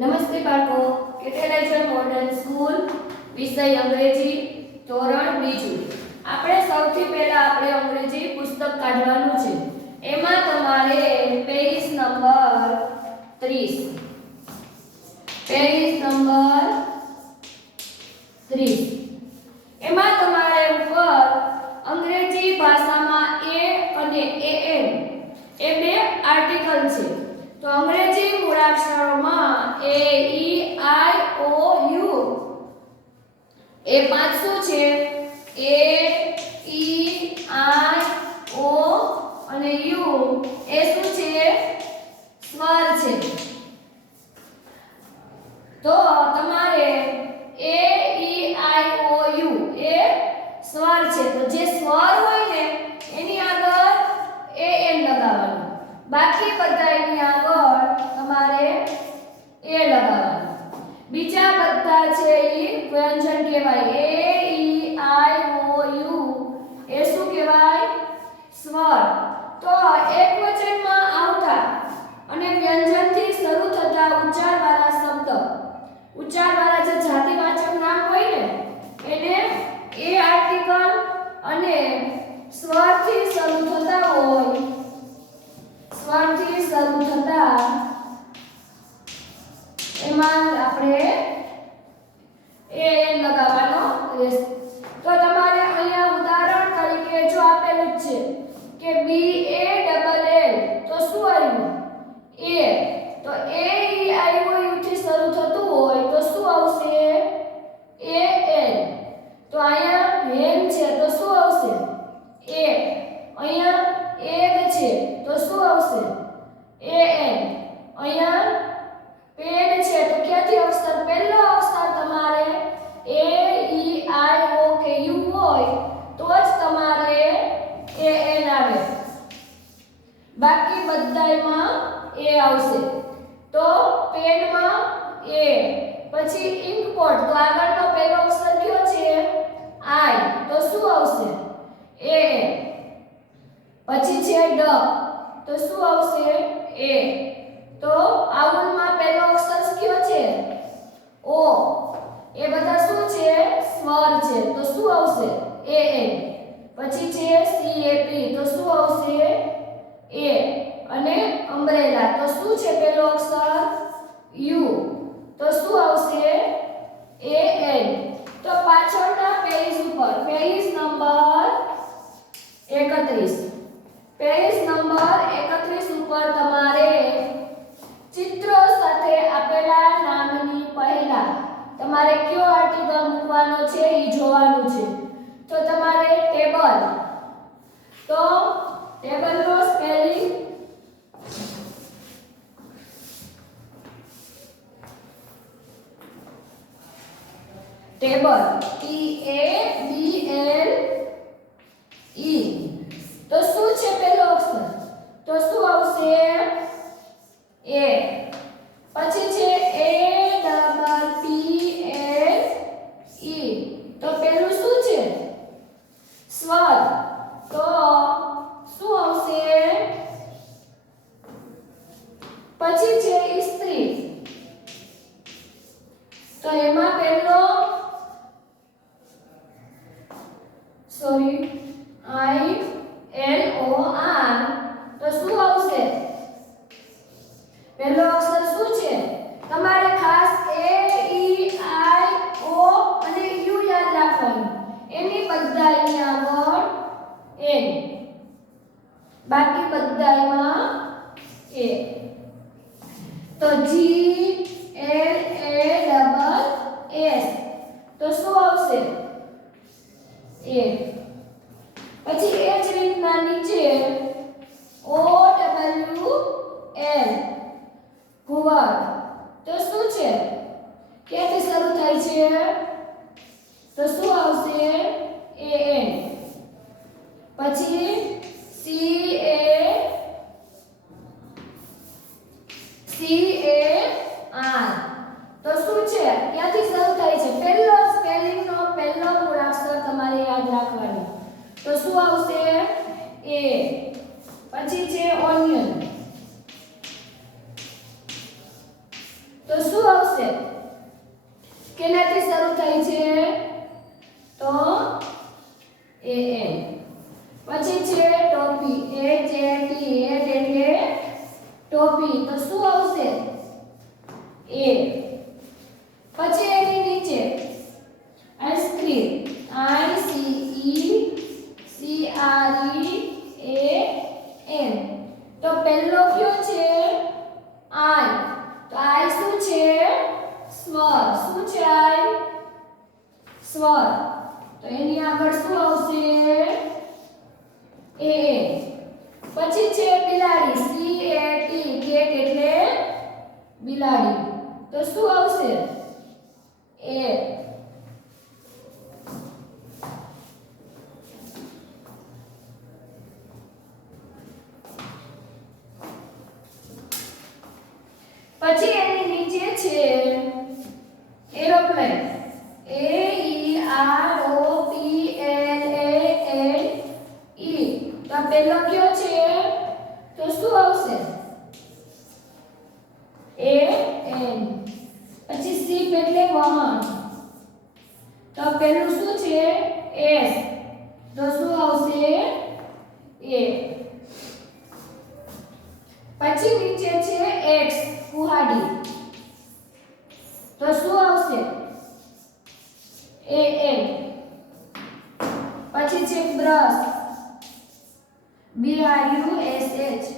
નમસ્તે બાળકો, કેટેલાઇઝર modern school વિષય અંગ્રેજી ધોરણ બીજું. આપણે સૌથી પહેલા અંગ્રેજી પુસ્તક કાઢવાનું છે. એમાં તમારે પેજ નંબર 30 એમાં તમારે ઉપર અંગ્રેજી ભાષામાં એ અને એમ એ બે આર્ટિકલ છે. તો અંગ્રેજી મૂળાક્ષરોમાં એ ઈ આઈ ઓ યુ એ પાંચ શું છે? એ ઈ આઈ ઓ અને યુ એ શું છે? સ્વર છે. તો તમારે એ ઈ આઈ ઓ યુ એ સ્વર છે. તો જે સ્વર હોય ને એની આગળ એ એન લગાવવાનું, બાકી બધા એની આગળ તમારે એ લગાવવાનું. બીજા બધા છે એ વ્યંજન કહેવાય. એ ઈ આઈ ઓ યુ એ શું કહેવાય? સ્વર. તો એકવચનમાં આવતા અને વ્યંજનથી શરૂ થતા ઉચ્ચારવાળા શબ્દ, ઉચ્ચારવાળા જે જાતિવાચક નામ હોય ને એને એ આર્ટિકલ, અને સ્વરથી શરૂ થતા હોય, સ્વરથી શરૂ થતા એમાં આપણે એ લગાવવાનો રહેશે. તો તમારે અહીંયા ઉદાહરણ તરીકે જો આપેલું છે કે બી એ ડબલ એલ, તો શું આવ્યું? એ. તો એ ઈ આઈ ઓ યુ થી શરૂ થતું હોય તો શું આવશે? એ એલ. તો અહીંયા હેન છે તો શું આવશે? એ. અહીંયા એગ છે તો શું આવશે? A N. અહીંયા પેન છે તો ક્યાંથી અક્ષર? પહેલો અક્ષર તમારે એ ઈ આઈ ઓ કે યુ હોય તો જ તમારે એ એન આવે, બાકી બધાયમાં એ આવશે. તો પેનમાં એ, પછી ઇન્કપોટ, તો આગળનો પહેલો અક્ષર કયો છે? આઈ, તો શું આવશે? એ. પછી છે ડ, તો શું આવશે? એ. તો આઉલમાં પહેલો અક્ષર કયો છે? ઓ. એ બધા શું છે? સ્વર છે, તો શું આવશે? A N. પછી છે સી એ પી, તો શું આવશે? એ. અને અમ્બ્રેલા, તો શું છે પહેલો અક્ષર? યુ, તો શું આવશે? A N. તો પાછળના પેજ ઉપર પેજ નંબર 31, પેજ નંબર 31 ઉપર તમારે ચિત્રો સાથે આપેલા નામની પહેલા તમારે કયો આર્ટિકલ મૂકવાનો છે એ જોવાનું છે. તો તમારે ટેબલ, તો ટેબલનો સ્પેલિંગ ટેબલ ટી એ બી એલ ઈ. તો શું છે પહેલો અક્ષર? તો શું આવશે? એ. પછી છે એ ડબલ પી એલ ઈ, તો પહેલું શું છે? સ્વર, તો શું આવશે? પછી છે સ્ત્રી, તો એમાં પહેલો આઈ એલ ઓ આર, તો શું આવશે? પહેલો અક્ષર શું છે? તમારે ખાસ એ ઈ આઈ ઓ અને યુ યાદ રાખવાનું, એની બધાયની આગળ એન, બાકી બધાયમાં એ. તો જી એલ એ ડબલ એસ, તો શું આવશે? એ. પછી એ જ રીતના નીચે ઓ ડબલ્યુ એલ, ઘુવડ, તો શું છે? ક્યાંથી શરૂ થાય છે? તો શું આવશે? A N. પછી સી એ આર, તો શું છે? ક્યાંથી શરૂ થાય છે? પહેલો સ્પેલિંગનો પહેલો મૂળાક્ષર તમારે યાદ રાખવાનો, તો શું આવશે? એ. પછી છે ઓનિયન, તો શું આવશે? કેનાથી શરૂ થાય છે? તો an. પછી છે ટોપી, HAT, hat એટલે ટોપી, તો શું આવશે? a. પછી એની નીચે આઈસ્ક્રીમ, ICECREAM, તો પહેલો કયો છે? I. તો I શું છે? સ્વર. શું છે I? સ્વર. તો એની આગળ શું આવશે? a. પછી છે બિલાડી, CAT, cat એટલે બિલાડી, તો શું આવશે? a. પછી એની નીચે છે એરોપ્લેન, AEROPLANE, તો પહેલો કયો છે? તો શું આવશે? AN. પછી શિપ એટલે વાહન, તો પહેલું શું છે? S, તો શું આવશે? A. પછી નીચે છે X, કુહાડી, તો શું આવશે? AN. પછી છે બ્રશ, BRUSH,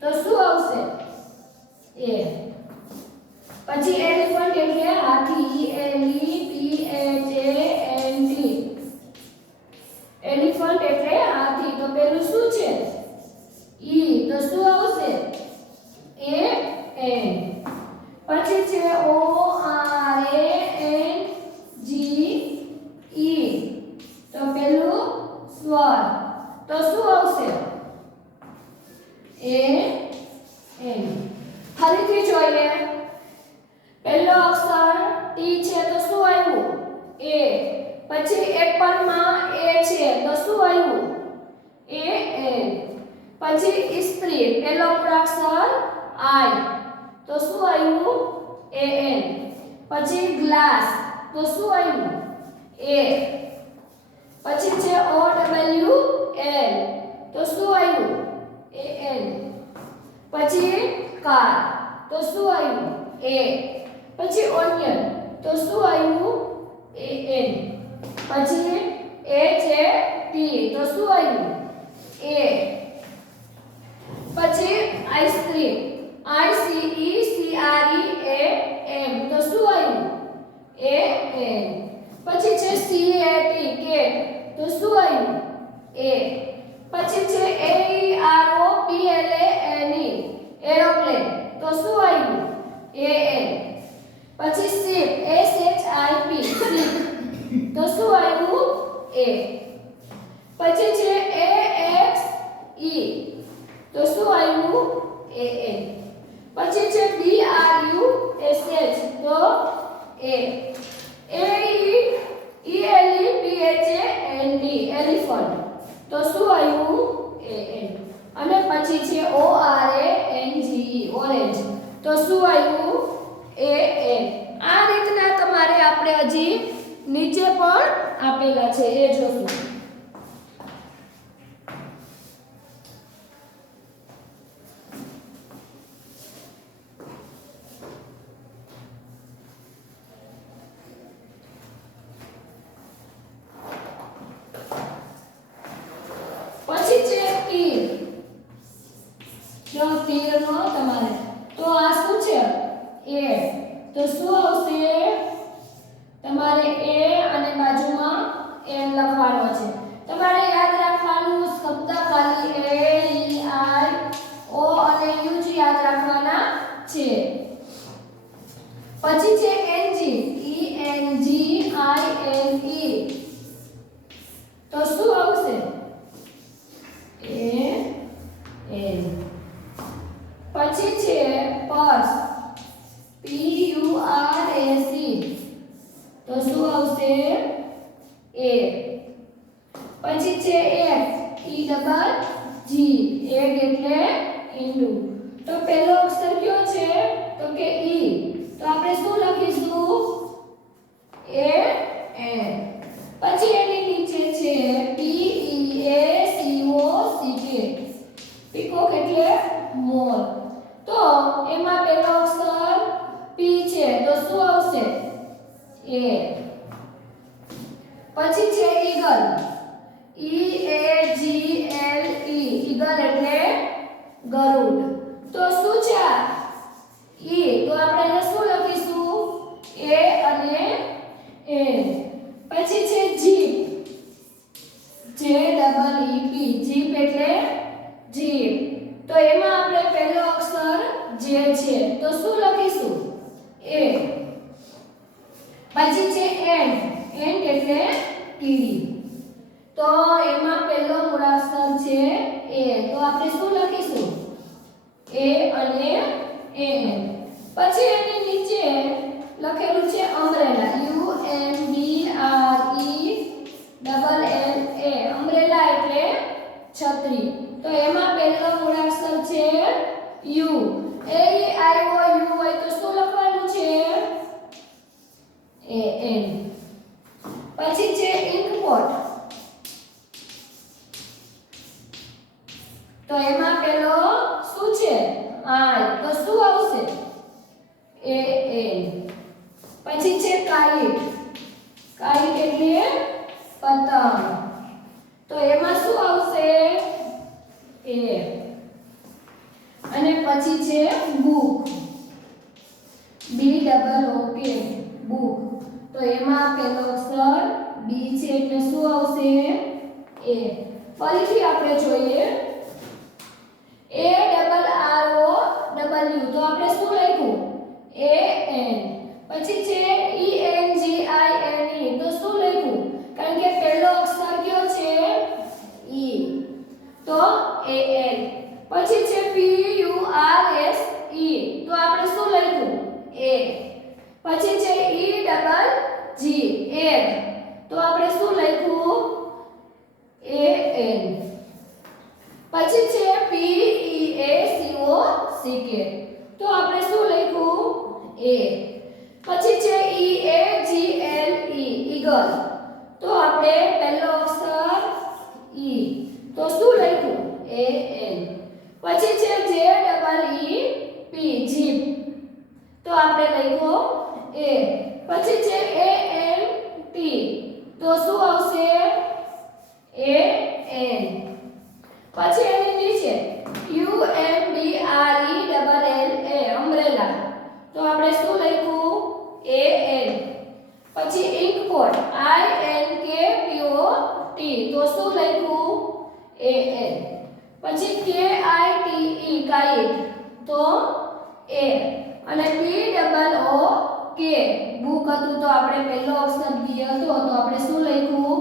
તો શું આવશે? A. પછી એલિફન્ટ એટલે હાથી, ELEPHANT, એલિફન્ટ એટલે હાથી, તો પેલું શું છે? E, તો શું આવશે? AN. પછી છે ORANGE, તો પેલું સ્વર, તો શું આવશે? AN. ફરીથી જોઈએ. પહેલો અક્ષર T છે, તો શું આવ્યું? A. પછી એપલમાં A છે, તો શું આવ્યું? AN. પછી ઇસ્ત્રી, પહેલો મૂળાક્ષર I, તો શું આવ્યું? AN. પછી ગ્લાસ, તો શું આવ્યું? A. પછી છે OWL, તો શું આવ્યું? AN. પછી કાર, તો શું આવ્યું? A. પછી ઓનિયન, તો શું આવ્યું? AN. પછી HAT, તો શું આવ્યું? A. પછી આઈસ્ક્રીમ, ICECREAM, તો શું આવ્યું? AN. પછી છે CAT, cat, તો શું આવ્યું? A. પછી છે AEROPLANE, એરોપ્લેન, તો શું આવ્યું? AN. પછી શિપ, SHIP, શિપ, તો શું આવ્યું? A. પછી છે AXE, તો શું આવ્યું? AN. પછી છે BRUSH, તો A. ELEPHANT, એલિફન્ટ, તો શું આવ્યું? AN. અને પછી છે ORANGE, ઓરેન્જ, તો શું આવ્યું? AN. આ રીતના તમારે આપણે હજી નીચે પણ આપેલા છે એ જોશું. પછી છે તીર, જો તીરનો તમારે, તો આ શું છે? A, તો શું આવશે? તમારે A અને બાજુમાં M લખવાનો છે. તમારે યાદ રાખવાનું શબ્દ ખાલી A, E, I, O અને U જ યાદ રાખવાના છે. પછી છે એન્જિન, ENGINE, તો શું આવશે? AN. પછી છે પર્સ, PURSE, તો શું આવશે? A. પછી છે એગ, EGG, એગ એટલે ઈંડું, તો પહેલો અક્ષર કયો છે? તો કે E, તો આપણે શું એમાં પહેલો અક્ષર પી છે તો શું આવશે એ. પછી છે ઈગલ ઈ એ જી એલ ઈ ઈગલ એટલે ગરુડ. તો શું છે આ ઈ તો આપણે એને શું લખીશું એ અને એ. પછી છે જીપ જે ડબલ ઈ પી જીપ એટલે જીપ. તો એમાં આપણે પહેલો અક્ષર જે છે તો શું લખીશું એ. પછી છે એન્ડ એન્ડ એટલે કીડી. તો એમાં પહેલો મૂળાક્ષર છે એ તો આપણે શું લખીશું એ અને એન. પછી એની નીચે લખેલું છે umbrella U M B R E double L A umbrella એટલે છત્રી. તો એમાં પહેલો મૂળાક્ષર છે you A E I O you હોય તો શું લખવાનું છે એ એન. પછી છે ઇન્કપોટ તો એમાં પહેલો શું છે આઈ તો શું આવશે એ એન. પછી છે કાઇટ કાઇટ એટલે પતંગ તો એમાં શું આવશે એ. અને પછી છે બુક બી ડબલ ઓ કે બુક તો એમાં પહેલો અક્ષર બી છે એટલે શું આવશે એ. ફરીથી આપણે જોઈએ એ ડબલ આર ઓ ડબલ્યુ તો આપણે શું લખ્યું એ એન. પછી છે E N G I N E તો શું લખ્યું કારણ કે પહેલો અક્ષર કયો છે ઈ તો એ એન. પછી છે પી યુ આર એસ ઈ તો આપણે શું લખ્યું એ. પછી છે ઈ ડબલ જી એગ તો આપણે શું લખ્યું એ એન. પછી છે પી ઈ એ સી ઓ સી કે તો આપણે શું લખ્યું એ. પછી છે ઈ એ જી એલ ઈ ઈગલ તો આપણે પહેલો અક્ષર ઈ તો શું લખ્યું એ એન. પછી છે જે ડબલ ઈ પી જીપ તો આપણે લખ્યું એ. પછી છે એ એન ટી તો શું આવશે એ એન. પછી એની નીચે U M B R E double L A umbrella તો આપણે શું લખ્યું એ એન. પછી ઇન્કપોટ આઈ એન કે પી ઓ ટી તો શું લખ્યું એ એન. પછી કે આઈ ટી ઈ કાઇટ તો એ. અને પી ડબલ ઓ કે બુક હતું તો આપણે પહેલો અક્ષર બી હતો તો આપણે શું લખ્યું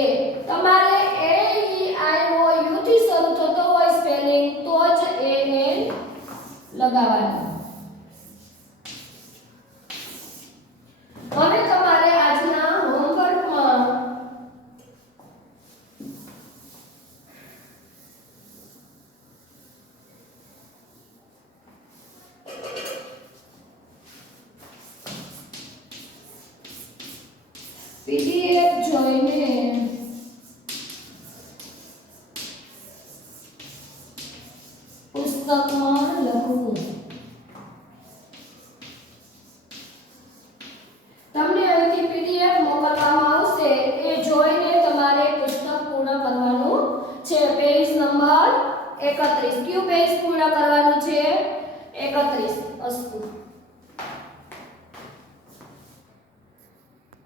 એ. તમારે એ ઈ આઈ ઓ યુ થી શરૂ થતો હોય સ્પેલિંગ તો જ એ એન લગાવવાનું. હવે તમારે આજના હોમવર્કમાં પીડીએફ જોઈને પુસ્તકમાં લખવું. તમને અહીંથી પીડીએફ મોકલવામાં આવશે એ જોઈને તમારે પુસ્તક પૂર્ણ કરવાનું છે. પેજ નંબર 31 કયું પેજ પૂર્ણ કરવાનું છે 31 અસ્તુ.